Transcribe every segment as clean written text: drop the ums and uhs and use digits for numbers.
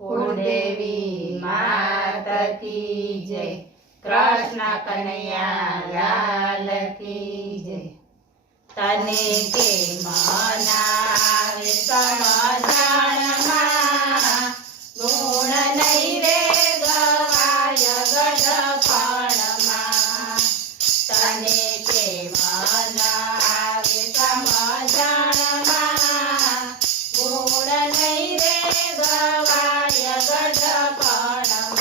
कुलदेवी माता की जय। कृष्ण कन्हैया लाल की जय। तने के मनावे समझाणમાં ગુણ નહીં રે ગવાય ગઢપણમાં। તને કે મનાવે સમઝાણમાં ગુણ નહીં રે ગવાય ગઢપણમાં।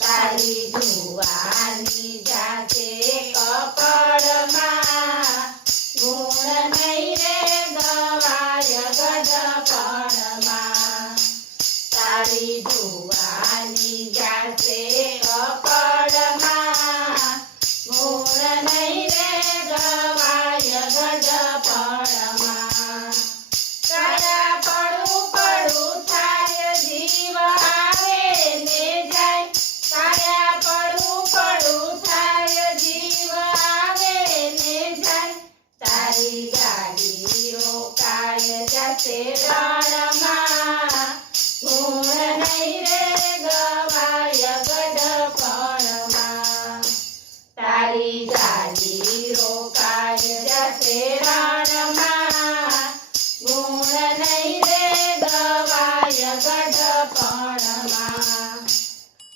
તારી જુવાની જાતે કપડમાં ગુણ નહીં રે ગવાય ગઢપણમાં। તારી જુવાની જાતે કપડમાં ગુણ નહીં રે ગવાય ગઢપણમાં। કાયા પડું પડું થાય જીવ આવે ને જાય। કાયા પડું પડું થાય જીવ આવે ને જાય। તારી ગાડી રોકાય જશે રણમાં ગુણ નહીં રે ગવાય ગઢપણમાં। તારી ગાડી રોકાય જશે રણમાં ગુણ નહીં રે ગવાય ગઢપણમાં।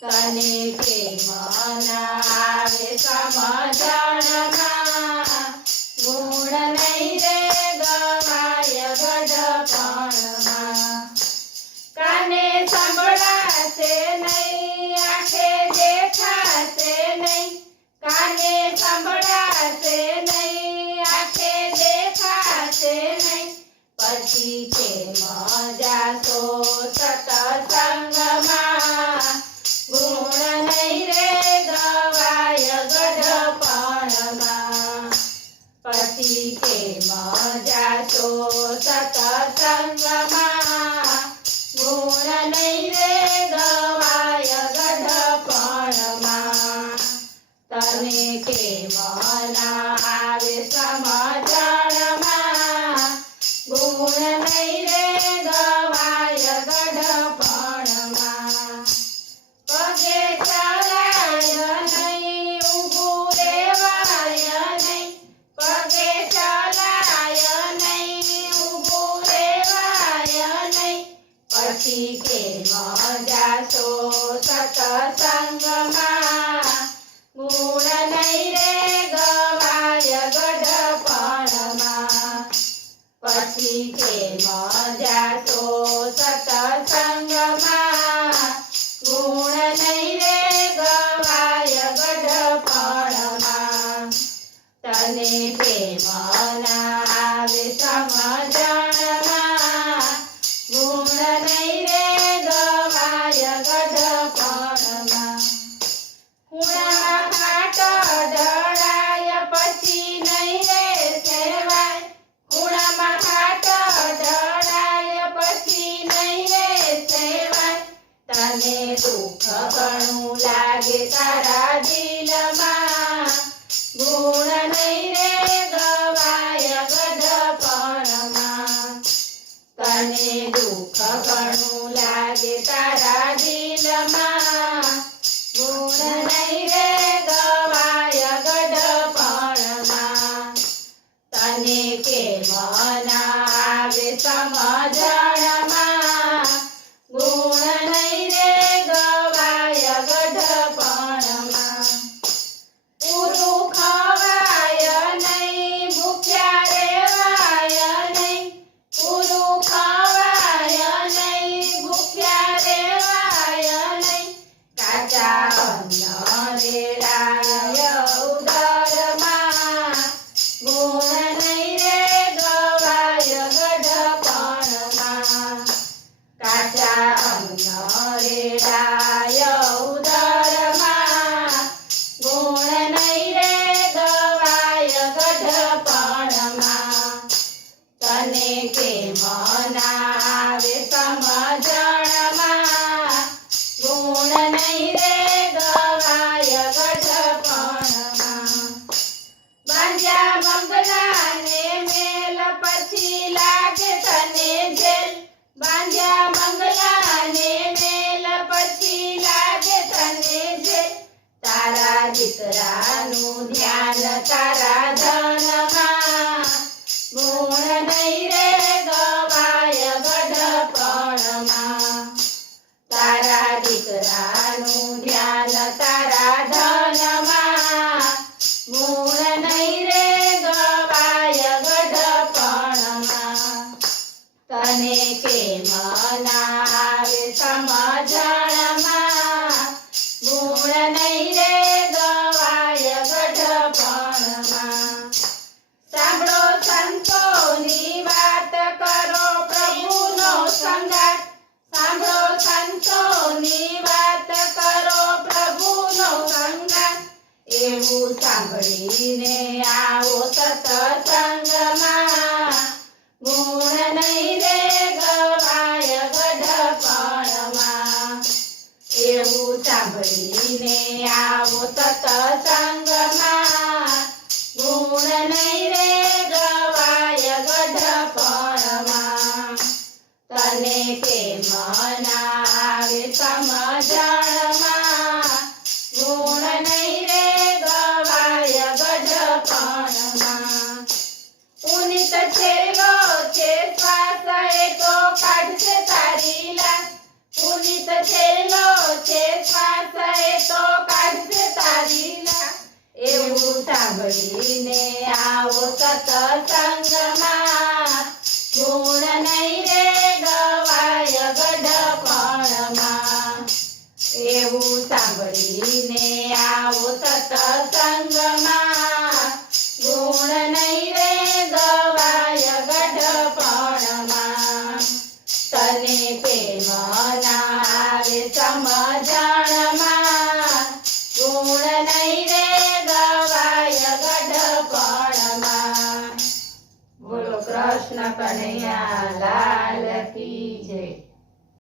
તને કે મનાવે સમઝણમાં ગુણ નહીં રે ગવાય ગઢપણમાં। કાને સંભળાશે નહીં આંખે દેખાશે નહીં। કાને સંભળાશે નહીં આંખે દેખાશે નહીં। પછી કે મજાશો સત્સંગમાં ગુણ નહીં રે ગવાય ગઢપણમાં। પછી કે મજાશો સત્સંગમાં ગુણ નહીં રે ગવાય ગઢપણમાં। તને કે મનાવે સમઝણમાં ગુણ નહીં રે ગવાય ગઢપણમાં। પગે ચલાય નહીં ઊભું રેવાય નહીં। પગે ચલાય નહીં ઊભું રેવાય નહીં। પછી કે મજાશો સત્સંગમાં ગુણ નહીં રે ગવાય ગઢપણમાં। પછી કે મજાશો સત્સંગમાં ગુણ નહીં રે ગવાય ગઢપણમાં। તને કે મનાવે સમઝણમાં ગુણ નહીં રે ગવાય ગઢપણમાં। ખૂણામાં ખાટ ઢળાય પછી નહીં રે સેવાય। ખૂણામાં ખાટ ઢળાય પછી નહીં રે સેવાય। તને દુઃખ ઘણું લાગે તારા દિલમાં ગુણ નહીં રે ગવાય ગઢપણમાં। તને દુઃખ ઘણું લાગે તારા દિલમાં ગુણ નહીં રે ગવાય ગઢપણમાં। તને કે મનાવે સમઝણમાં ગુણ નહીં રે ગવાય ગઢપણમાં। પૂરું ખવાય નહીં ભૂખ્યા રેવાય નહીં। પૂરું ખવાય નહીં ભૂખ્યા રેવાય નહીં। કાચા અન્ન રેડાય ઉદરમાં ગુણ નહીં રે ગવાય ગઢપણમાં। કાચા અન્ન રેડાય ઉદરમાં ગુણ નહીં રે ગવાય ગઢપણમાં। તને કે મનાવે સમઝણમાં ગુણ નહીં રે ગવાય ગઢપણમાં। બાંધ્યા બંગલાને મેલ પછી લાગે તને જેલ। બાંધ્યા બંગલાને દીકરાનું ધ્યાન તારા ધનમાં ગુણ નહીં રે ગવાય ગઢપણમાં તારા દીકરાનું ધ્યાન તારા ધનમાં ગુણ નહીં રે ગવાય ગઢપણમાં તને કેમ ના આવે સમજણમાં ગુણ નહીં રે ગવાય ગઢપણમાં સાંભળો સંતોની વાત કરો પ્રભુનો સંગાત સાંભળો સંતોની વાત કરો પ્રભુનો સંગાત એવું સાંભળીને આવો સત્સંગમાં ગુણ નહીં રે ગવાય ગઢપણમાં એવું સાંભળીને આવો સત્સંગમાં ગુણ નહીં રે ગવાય ગઢપણમાં તને કેમ ના આવે સમજણમાં ગુણ નહીં રે ગવાય ગઢપણમાં પુનિત છેલ્લો છે શ્વાસ એ તો કાઢશે તારી લાજ પુનિત છેલ્લો છે શ્વાસ એ તો કાઢશે તારી લાજ એવું સાંભળીને આવો સત્સંગમાં ગુણ નહીં રે ગવાય ગઢપણમાં એવું સાંભળીને આવો સત્સંગમાં ગુણ નહીં રે ગવાય ગઢપણમાં તને પ્રેમ ના આવે સમજણમાં ગુણ નહીં રે ગવાય ગઢપણમાં બોલો કૃષ્ણ કનૈયા લાલ કી જય